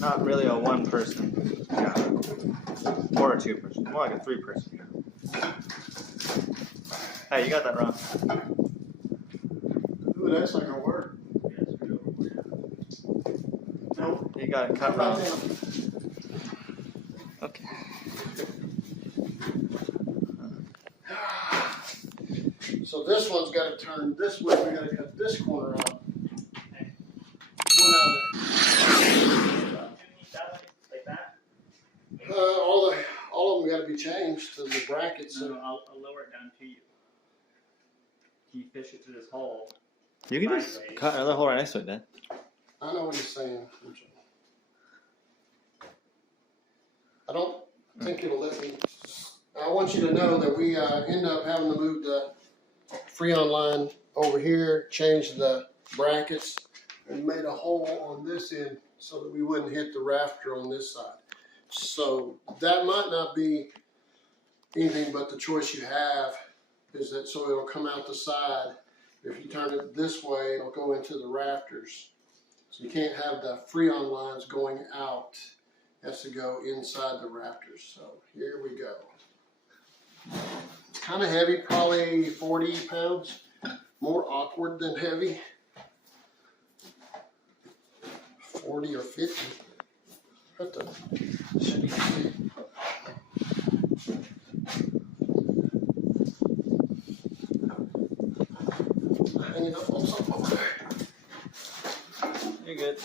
Not really a one-person job, or a two-person, more like a three-person job. Hey, you got that wrong. Ooh, that's not gonna work. Nope, you got it cut wrong. Okay. So this one's got to turn this way. We got to cut this corner out. All of them got to be changed to the brackets. No, I'll lower it down to you. You fish it through this hole. You can just cut another hole right next to it, Dad. I know what he's saying. I don't think it'll let me. I want you to know that we end up having to move the freon line over here, change the brackets, and made a hole on this end so that we wouldn't hit the rafter on this side. So that might not be anything but the choice you have, is that so it'll come out the side. If you turn it this way, it'll go into the rafters. So you can't have the freon lines going out. It has to go inside the rafters. So here we go. It's kind of heavy, probably 40 pounds. More awkward than heavy. 40 or 50. What the? Hanging up on something over there. You're good.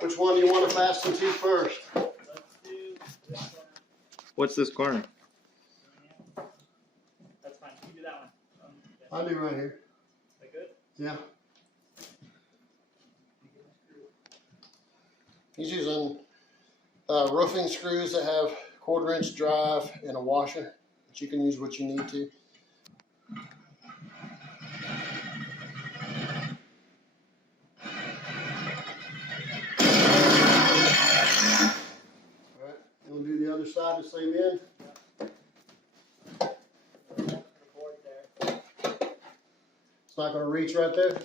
Which one do you want to fasten to first? Let's do this one. What's this corner? That's fine. You do that one. I'll do right here. Is that good? Yeah. He's using roofing screws that have 1/4 inch drive and a washer, but you can use what you need to. All right, you want to do the other side the same end? It's not going to reach right there.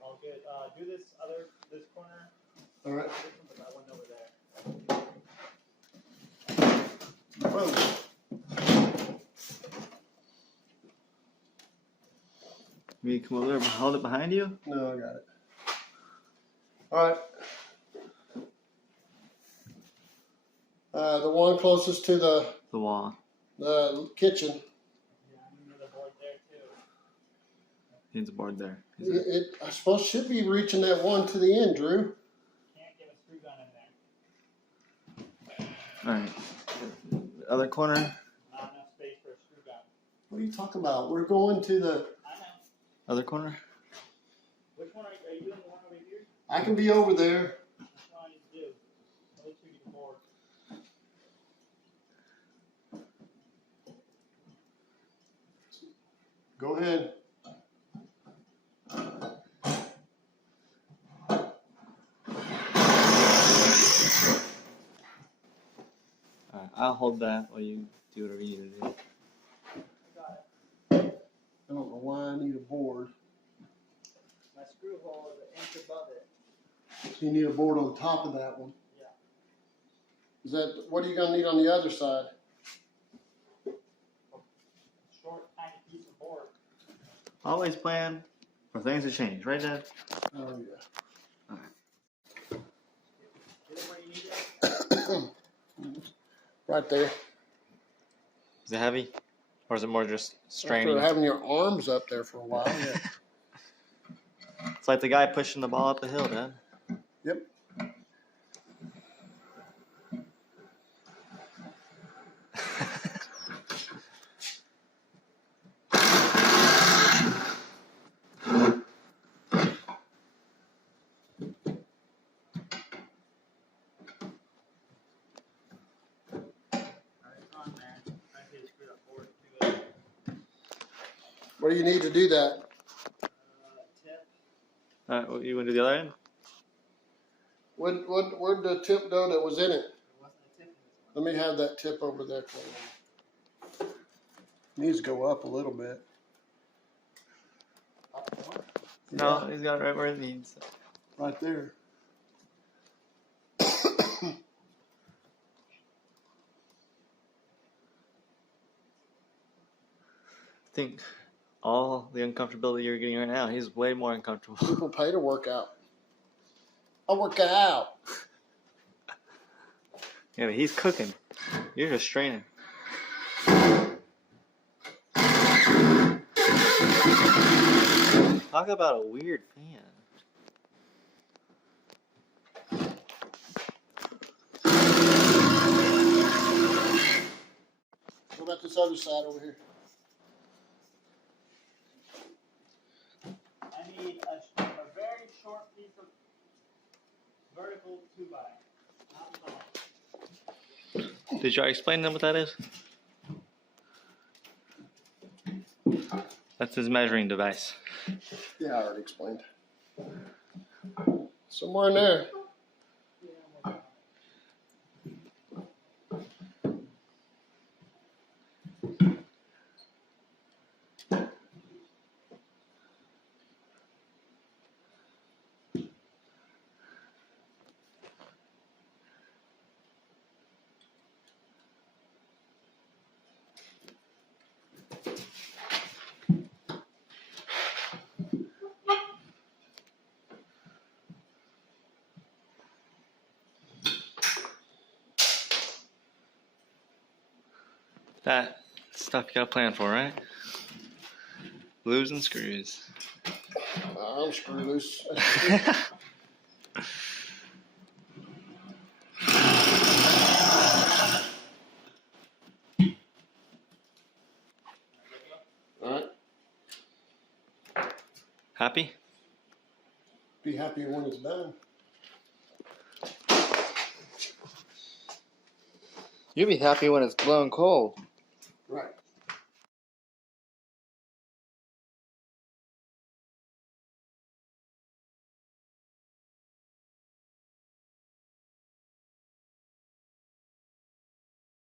All good. Do this corner. All right. That one over there. Boom. You come over there and hold it behind you? No, I got it. All right. The one closest to the wall. The kitchen. Yeah, I need another board there too. Needs a board there. I suppose should be reaching that one to the end, Drew. Can't get a screw gun in there. Alright. Other corner. Not enough space for a screw gun. What are you talking about? We're going to the. I know. Other corner. Which one are you doing? The one over here? I can be over there. That's what I need to do. At least we get the board. Go ahead. Alright, I'll hold that while you do whatever you need to do. I don't know why I need a board. My screw hole is an inch above it. So you need a board on top of that one. Yeah. Is that what are you gonna need on the other side? Short, tiny piece of board. Always plan for things to change, right, Dad? Oh yeah. Get it where you need it. Right there. Is it heavy? Or is it more just straining? After having your arms up there for a while. Yeah. It's like the guy pushing the ball up the hill, Dad. Yep. What do you need to do that? Tip. You want to do the other end? Where'd the tip go that was in it? There wasn't a tip in this one. Let me have that tip over there for you. Needs to go up a little bit. Up more? No, he's got it right where it needs. Right there. I think all the uncomfortability you're getting right now, he's way more uncomfortable. People pay to work out. I work out. Yeah, but he's cooking. You're just straining. Talk about a weird fan. What about this other side over here? I need a very short piece of vertical 2x. Not long. Did y'all explain to them what that is? That's his measuring device. Yeah, I already explained. Somewhere in there. That stuff you got a plan for, right? Glues and screws. I'm screw loose. Alright. Happy? Be happy when it's done. You'll be happy when it's blowing cold. Right.